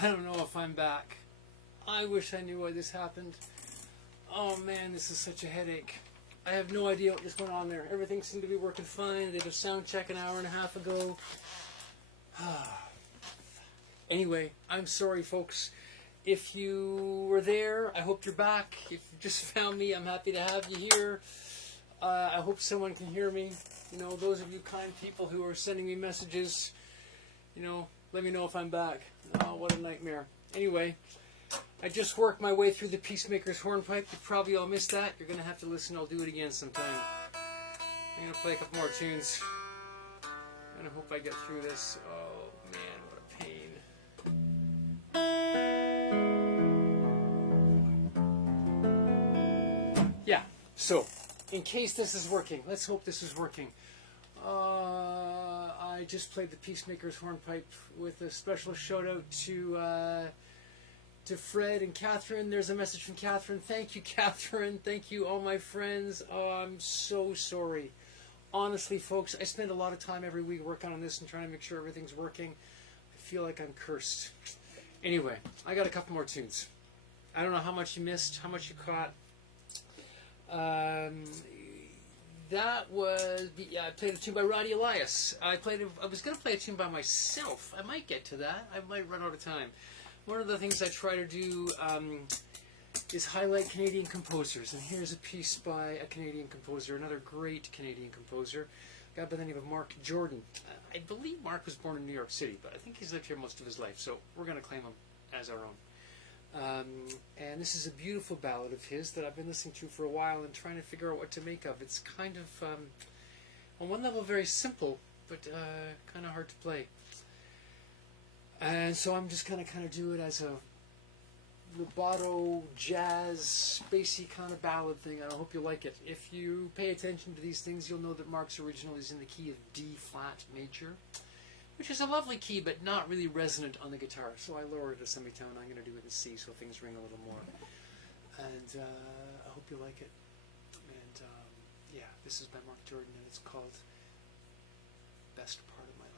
I don't know if I'm back. I wish I knew why this happened. Oh man, this is such a headache. I have no idea what just went on there. Everything seemed to be working fine. I did a sound check an hour and a half ago. Anyway, I'm sorry, folks. If you were there, I hope you're back. If you just found me, I'm happy to have you here. I hope someone can hear me. You know, those of you kind people who are sending me messages, you know, let me know if I'm back. Oh, what a nightmare. Anyway, I just worked my way through the Peacemaker's Hornpipe. You probably all missed that. You're going to have to listen. I'll do it again sometime. I'm going to play a couple more tunes. And I hope I get through this. Oh, man, what a pain. Yeah, so, in case this is working, let's hope this is working. I just played the Peacemaker's Hornpipe with a special shout out to Fred and Catherine. There's a message from Catherine. Thank you, Catherine. Thank you, all my friends. Oh, I'm so sorry. Honestly, folks, I spend a lot of time every week working on this and trying to make sure everything's working. I feel like I'm cursed. Anyway, I got a couple more tunes. I don't know how much you missed, how much you caught. That was, yeah, I played a tune by Roddy Elias. I was going to play a tune by myself. I might get to that. I might run out of time. One of the things I try to do is highlight Canadian composers. And here's a piece by a Canadian composer, another great Canadian composer, a guy by the name of Mark Jordan. I believe Mark was born in New York City, but I think he's lived here most of his life, so we're going to claim him as our own. And this is a beautiful ballad of his that I've been listening to for a while and trying to figure out what to make of. It's kind of, on one level, very simple, but kind of hard to play. And so I'm just going to kind of do it as a rubato, jazz, spacey kind of ballad thing. I hope you like it. If you pay attention to these things, you'll know that Mark's original is in the key of D flat major, which is a lovely key, but not really resonant on the guitar. So I lowered it a semitone. I'm going to do it in C, so things ring a little more. And I hope you like it. And yeah, this is by Mark Jordan, and it's called Best Part of My Life.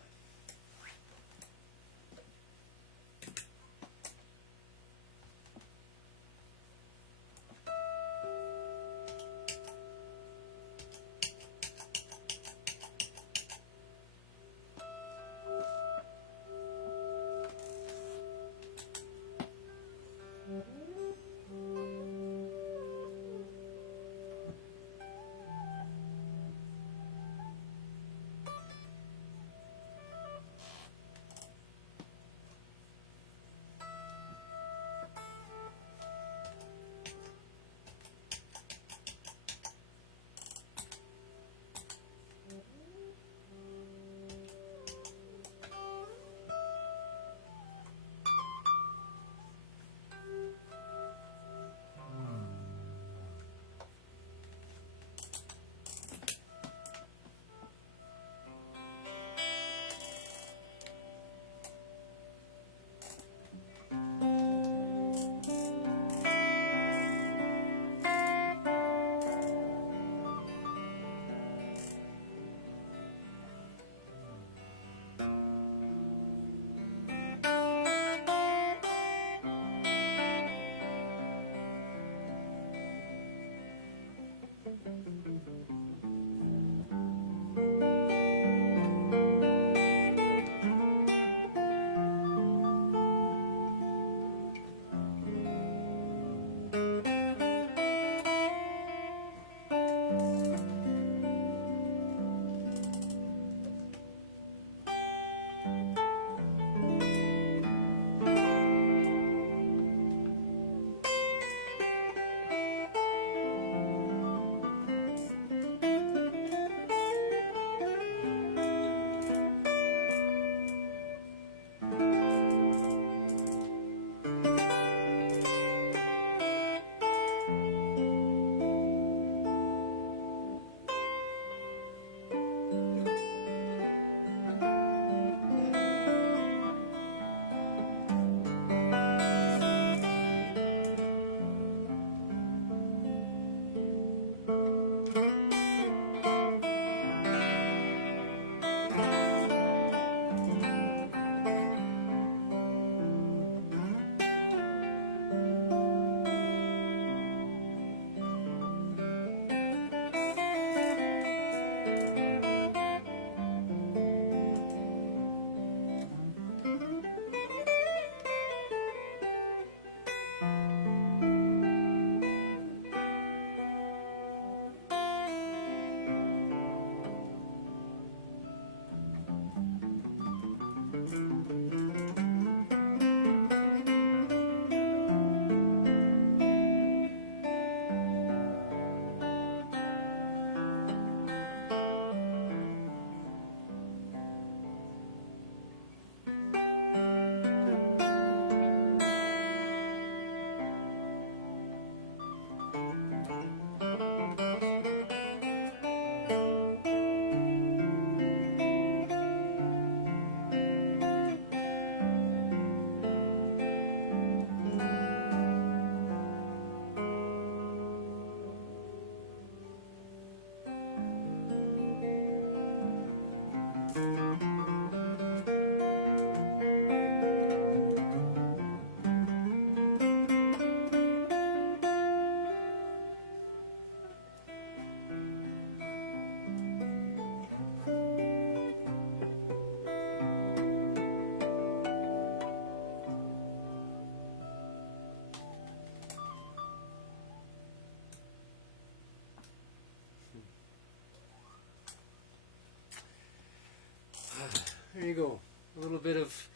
There you go. A little bit of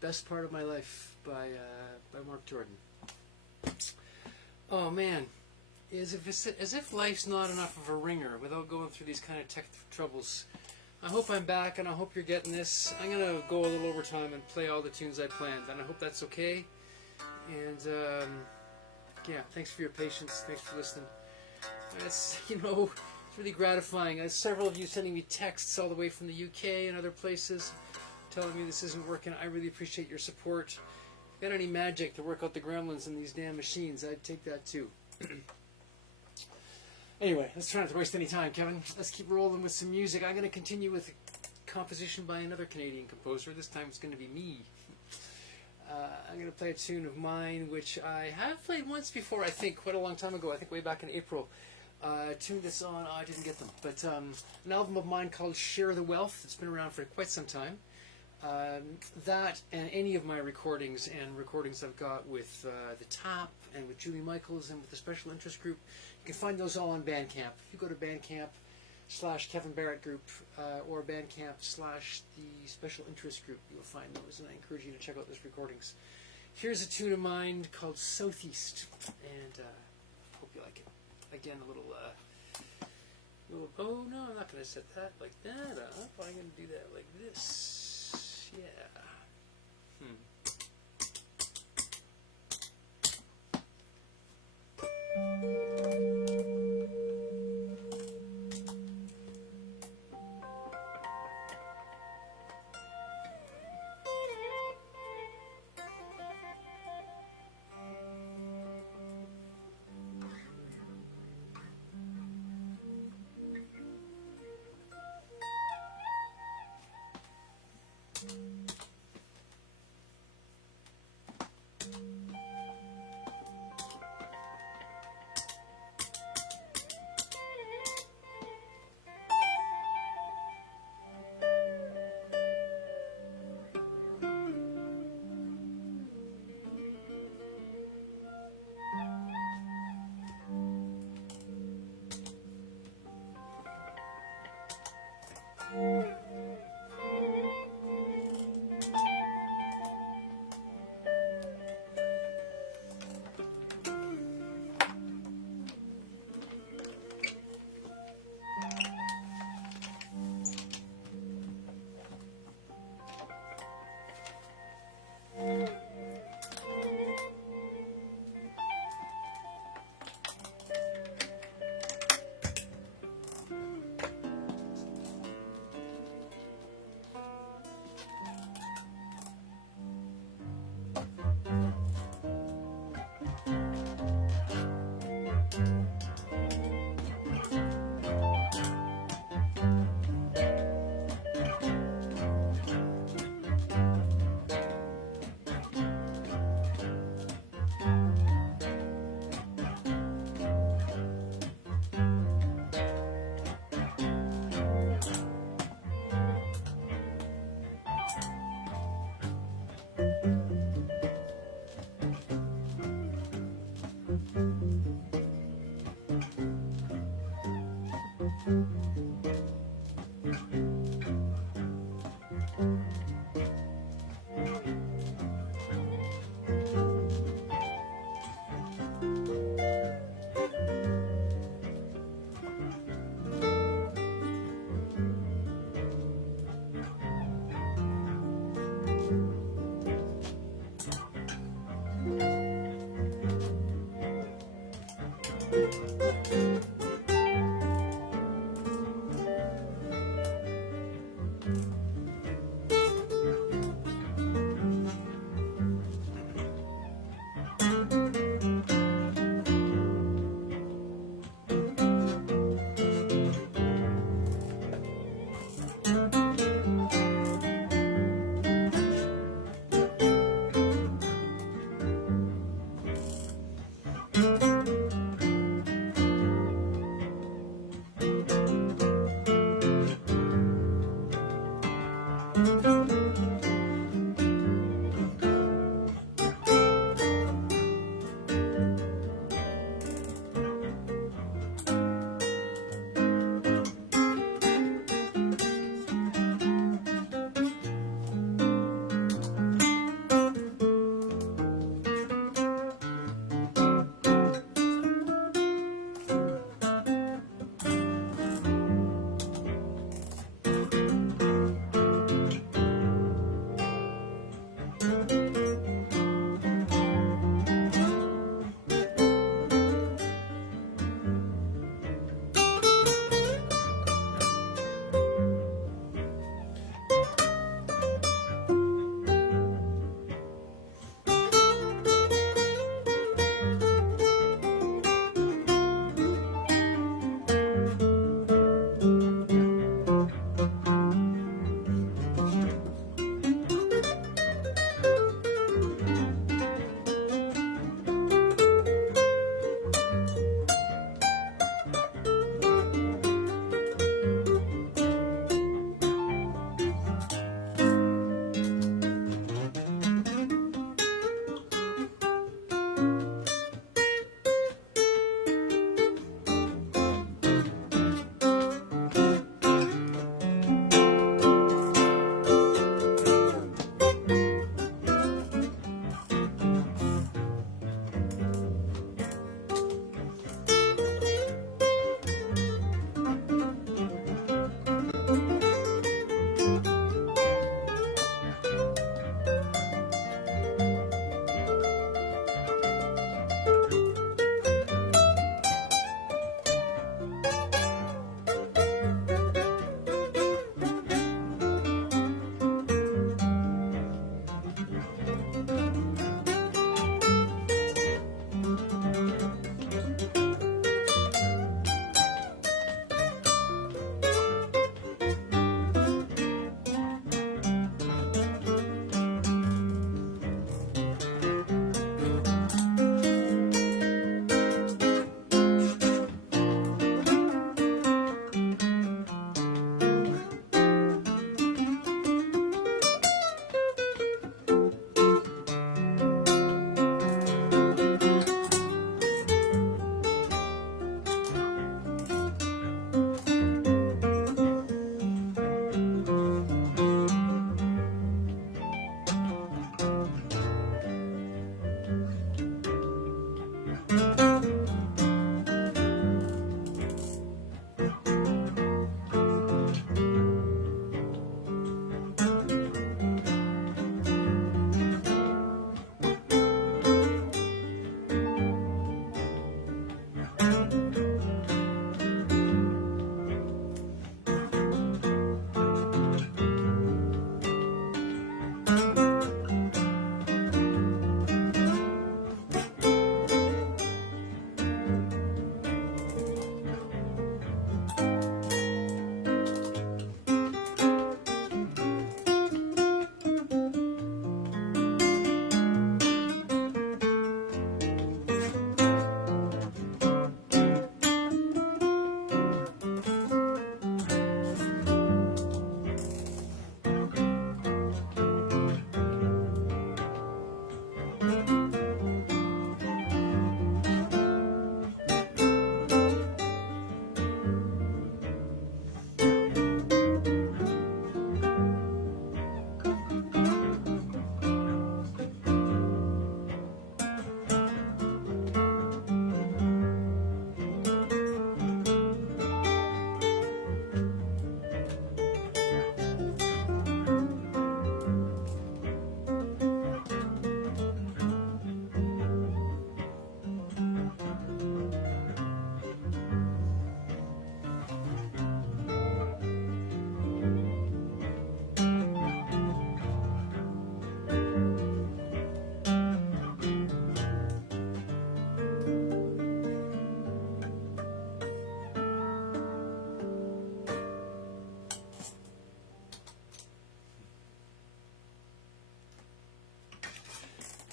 Best Part of My Life by Mark Jordan. Oh man, as if life's not enough of a ringer without going through these kind of tech troubles. I hope I'm back, and I hope you're getting this. I'm gonna go a little overtime and play all the tunes I planned, and I hope that's okay. And yeah, thanks for your patience. Thanks for listening. It's it's really gratifying. Several of you sending me texts all the way from the UK and other places, telling me this isn't working. I really appreciate your support. If you got any magic to work out the gremlins in these damn machines, I'd take that too. Anyway, let's try not to waste any time, Kevin. Let's keep rolling with some music. I'm going to continue with a composition by another Canadian composer. This time it's going to be me. I'm going to play a tune of mine, which I have played once before, I think, quite a long time ago. I think way back in April. Tune this on, I didn't get them, but an album of mine called Share the Wealth. It's been around for quite some time. That and any of my recordings and recordings I've got with the Tap and with Julie Michaels and with the Special Interest Group, you can find those all on Bandcamp. If you go to Bandcamp/Kevin Barrett Group or Bandcamp/the Special Interest Group, you'll find those, and I encourage you to check out those recordings. Here's a tune of mine called Southeast, and hope you like it. Again, a little, oh no, I'm not going to set that like that up. I'm going to do that like this. Yeah.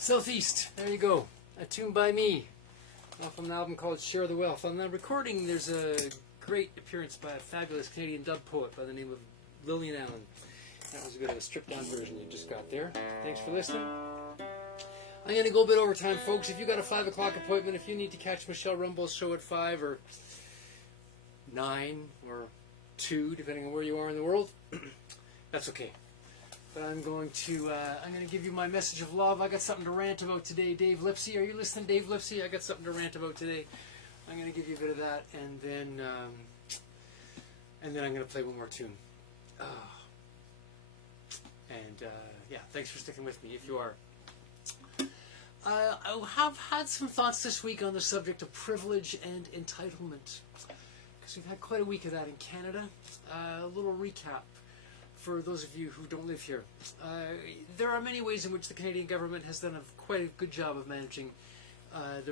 Southeast, there you go. A tune by me off an album called Share the Wealth. On the recording, there's a great appearance by a fabulous Canadian dub poet by the name of Lillian Allen. That was a bit of a stripped-down version you just got there. Thanks for listening. I'm going to go a bit over time, folks. If you got a 5 o'clock appointment, if you need to catch Michelle Rumble's show at 5 or 9 or 2, depending on where you are in the world, that's okay. But I'm going to give you my message of love. I got something to rant about today. Dave Lipsy, are you listening, Dave Lipsy? I got something to rant about today. I'm going to give you a bit of that, and then I'm going to play one more tune. Yeah, thanks for sticking with me, if you are. I have had some thoughts this week on the subject of privilege and entitlement, because we've had quite a week of that in Canada. A little recap for those of you who don't live here. There are many ways in which the Canadian government has done quite a good job of managing a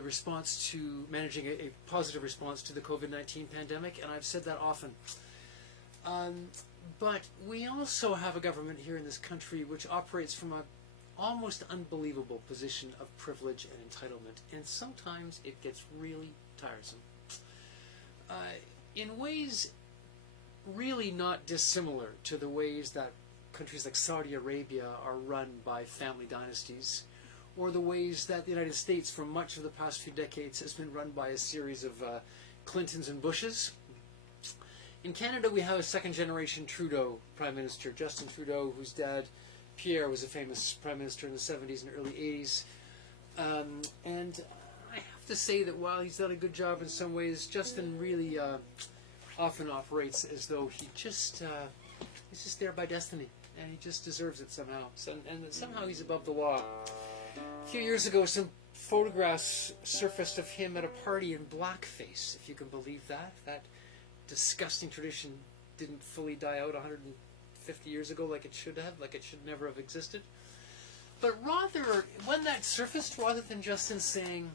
positive response to the COVID-19 pandemic, and I've said that often. But we also have a government here in this country which operates from an almost unbelievable position of privilege and entitlement, and sometimes it gets really tiresome. In ways really not dissimilar to the ways that countries like Saudi Arabia are run by family dynasties, or the ways that the United States for much of the past few decades has been run by a series of Clintons and Bushes. In Canada, we have a second-generation Trudeau Prime Minister, Justin Trudeau, whose dad, Pierre, was a famous Prime Minister in the 70s and early 80s. And I have to say that while he's done a good job in some ways, Justin really often operates as though he's just there by destiny, and he just deserves it somehow. And somehow he's above the law. A few years ago, some photographs surfaced of him at a party in blackface, if you can believe that. That disgusting tradition didn't fully die out 150 years ago like it should have, like it should never have existed. But rather, when that surfaced, rather than Justin saying,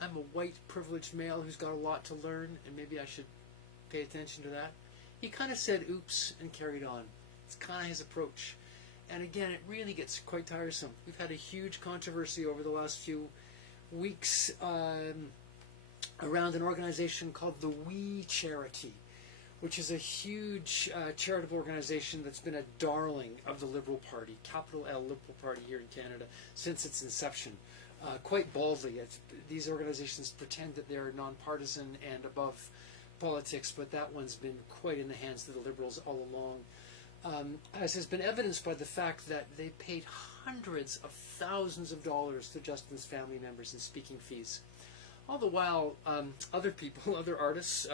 I'm a white privileged male who's got a lot to learn and maybe I should pay attention to that, he kind of said oops and carried on. It's kind of his approach. And again, it really gets quite tiresome. We've had a huge controversy over the last few weeks around an organization called the We Charity, which is a huge charitable organization that's been a darling of the Liberal Party, capital L Liberal Party here in Canada, since its inception. Quite baldly, these organizations pretend that they're nonpartisan and above politics, but that one's been quite in the hands of the Liberals all along, as has been evidenced by the fact that they paid hundreds of thousands of dollars to Justin's family members in speaking fees. All the while, other people, other artists,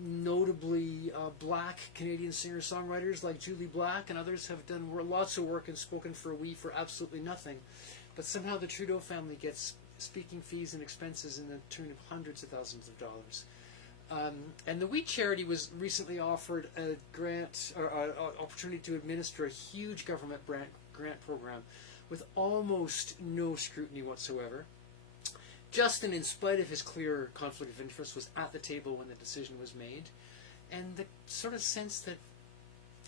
notably black Canadian singer-songwriters like Julie Black and others have done lots of work and spoken for We for absolutely nothing. But somehow the Trudeau family gets speaking fees and expenses in the tune of hundreds of thousands of dollars. And the We Charity was recently offered a grant, or an opportunity to administer a huge government grant program with almost no scrutiny whatsoever. Justin, in spite of his clear conflict of interest, was at the table when the decision was made. And the sort of sense that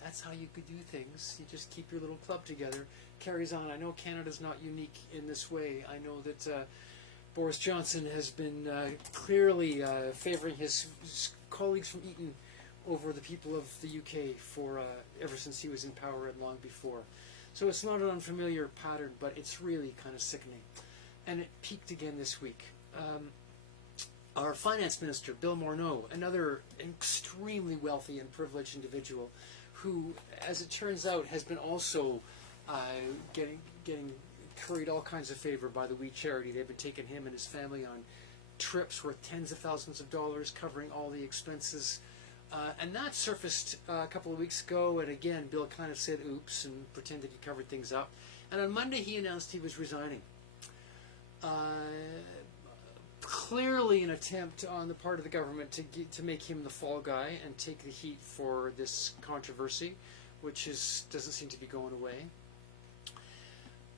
that's how you could do things. You just keep your little club together. Carries on. I know Canada's not unique in this way. I know that Boris Johnson has been clearly favouring his colleagues from Eton over the people of the UK for ever since he was in power and long before. So it's not an unfamiliar pattern, but it's really kind of sickening. And it peaked again this week. Our finance minister, Bill Morneau, another extremely wealthy and privileged individual, who, as it turns out, has been also getting curried all kinds of favor by the We Charity. They've been taking him and his family on trips worth tens of thousands of dollars, covering all the expenses. And that surfaced a couple of weeks ago, and again, Bill kind of said oops and pretended he covered things up. And on Monday, he announced he was resigning. Clearly an attempt on the part of the government to make him the fall guy and take the heat for this controversy, which doesn't seem to be going away.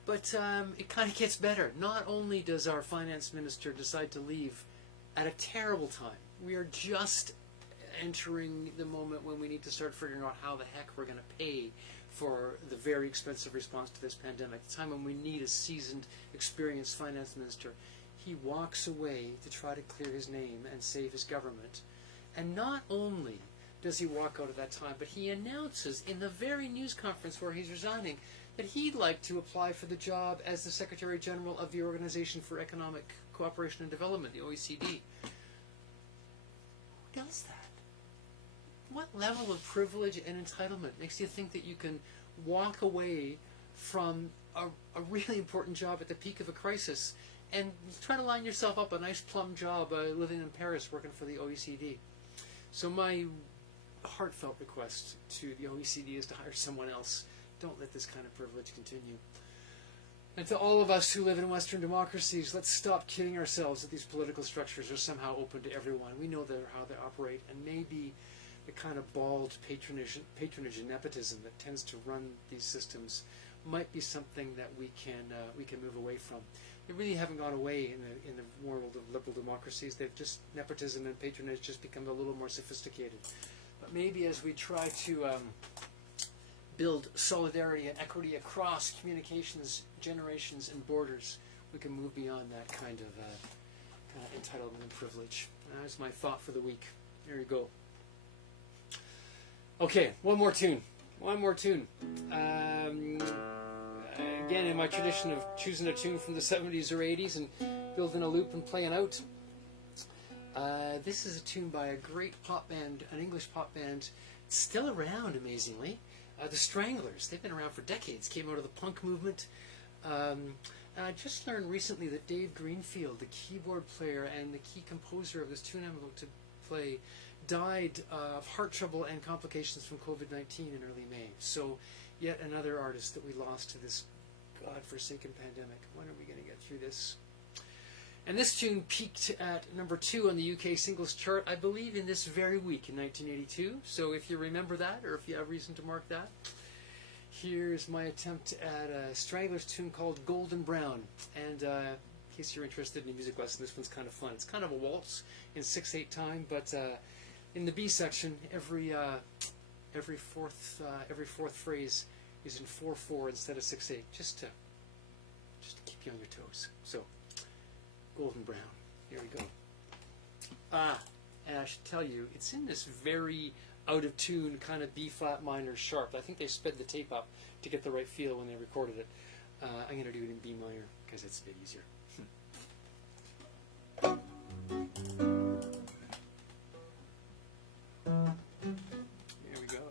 But it kind of gets better. Not only does our finance minister decide to leave at a terrible time, we are just entering the moment when we need to start figuring out how the heck we're going to pay for the very expensive response to this pandemic, the time when we need a seasoned, experienced finance minister. He walks away to try to clear his name and save his government. And not only does he walk out at that time, but he announces in the very news conference where he's resigning that he'd like to apply for the job as the Secretary General of the Organization for Economic Cooperation and Development, the OECD. Who does that? What level of privilege and entitlement makes you think that you can walk away from a really important job at the peak of a crisis and try to line yourself up a nice plum job living in Paris working for the OECD? So my heartfelt request to the OECD is to hire someone else. Don't let this kind of privilege continue. And to all of us who live in Western democracies, let's stop kidding ourselves that these political structures are somehow open to everyone. We know how they operate, and maybe the kind of bald patronage and nepotism that tends to run these systems might be something that we can move away from. They really haven't gone away in the world of liberal democracies. They've just, nepotism and patronage just become a little more sophisticated. But maybe as we try to build solidarity and equity across communications, generations, and borders, we can move beyond that kind of entitlement and privilege. That's my thought for the week. There you go. Okay, one more tune. Again, in my tradition of choosing a tune from the 70s or 80s and building a loop and playing out. This is a tune by a great pop band, an English pop band, still around, amazingly. The Stranglers. They've been around for decades, came out of the punk movement. And I just learned recently that Dave Greenfield, the keyboard player and the key composer of this tune I'm about to play, died of heart trouble and complications from COVID-19 in early May. So yet another artist that we lost to this godforsaken pandemic. When are we going to get through this? And this tune peaked at number 2 on the UK singles chart, I believe, in this very week in 1982. So if you remember that, or if you have reason to mark that, here's my attempt at a Stranglers tune called Golden Brown. And in case you're interested in a music lesson, this one's kind of fun. It's kind of a waltz in 6/8 time, but in the B section, every fourth phrase is in 4/4 instead of 6/8, just to keep you on your toes. So, Golden Brown. Here we go. And I should tell you, it's in this very out of tune kind of B flat minor sharp. I think they sped the tape up to get the right feel when they recorded it. I'm going to do it in B minor because it's a bit easier. Here we go.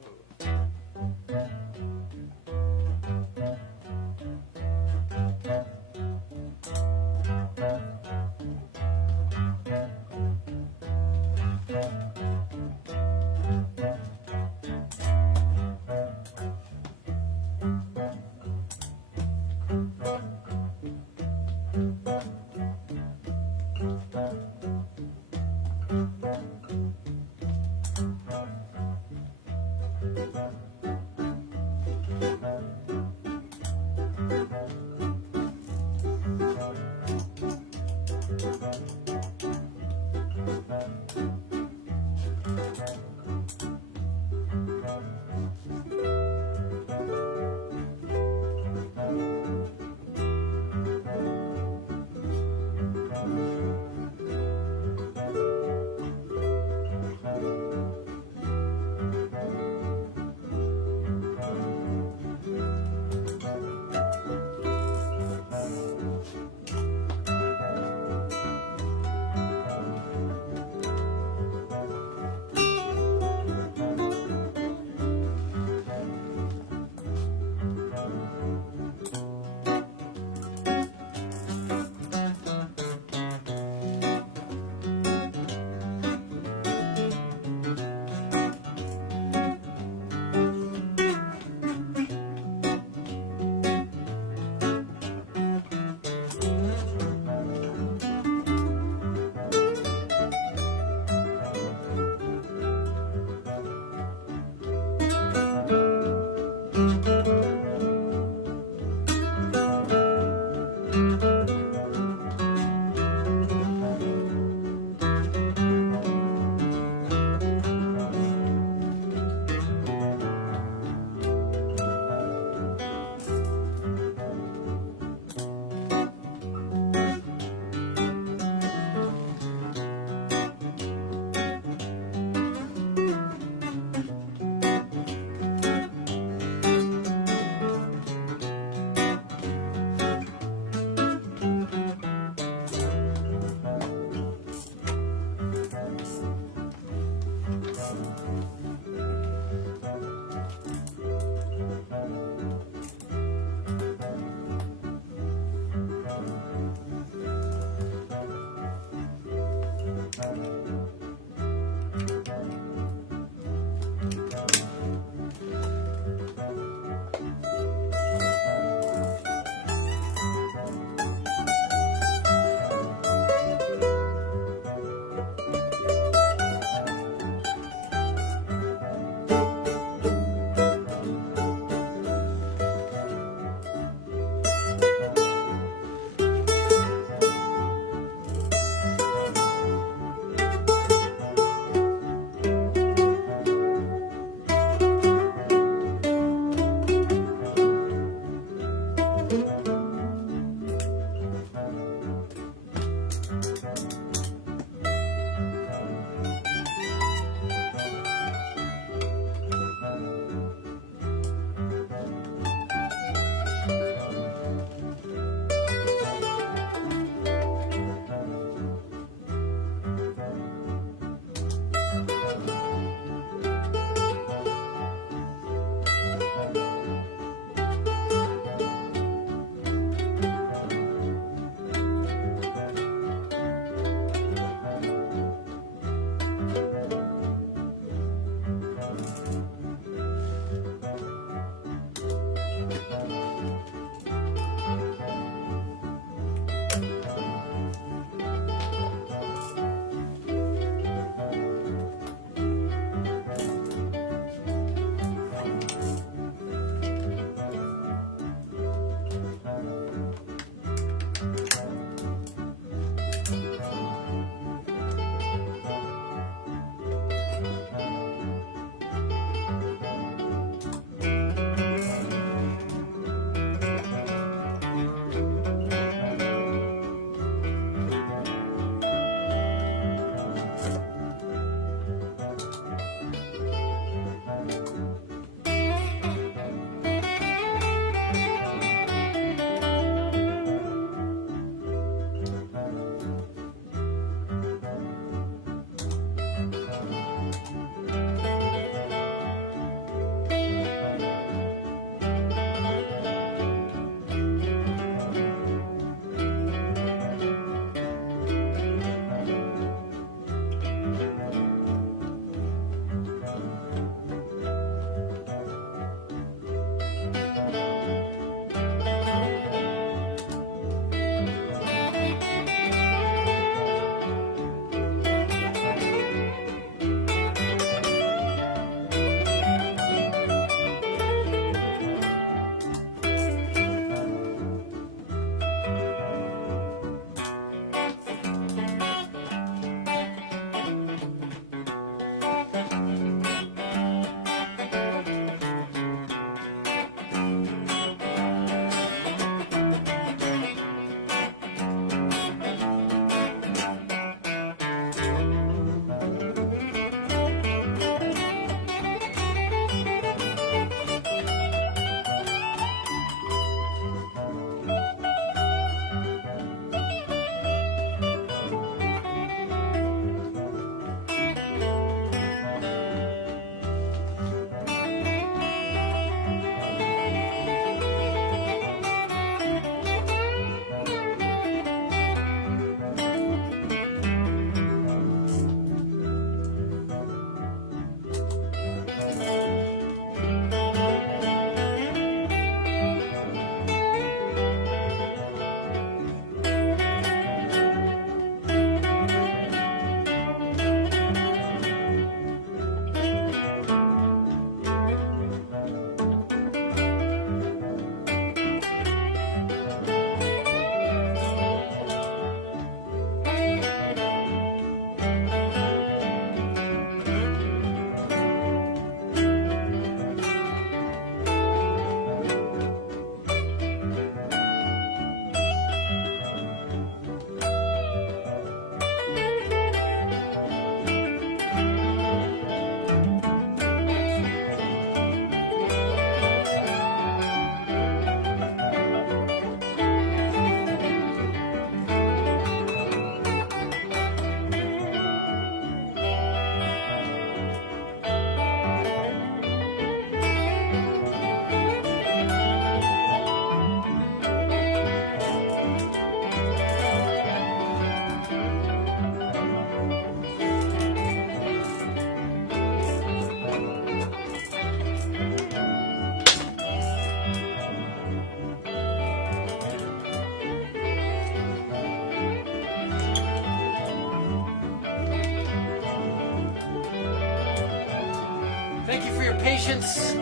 your patience.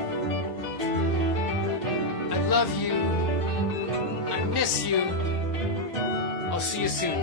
I love you. I miss you. I'll see you soon.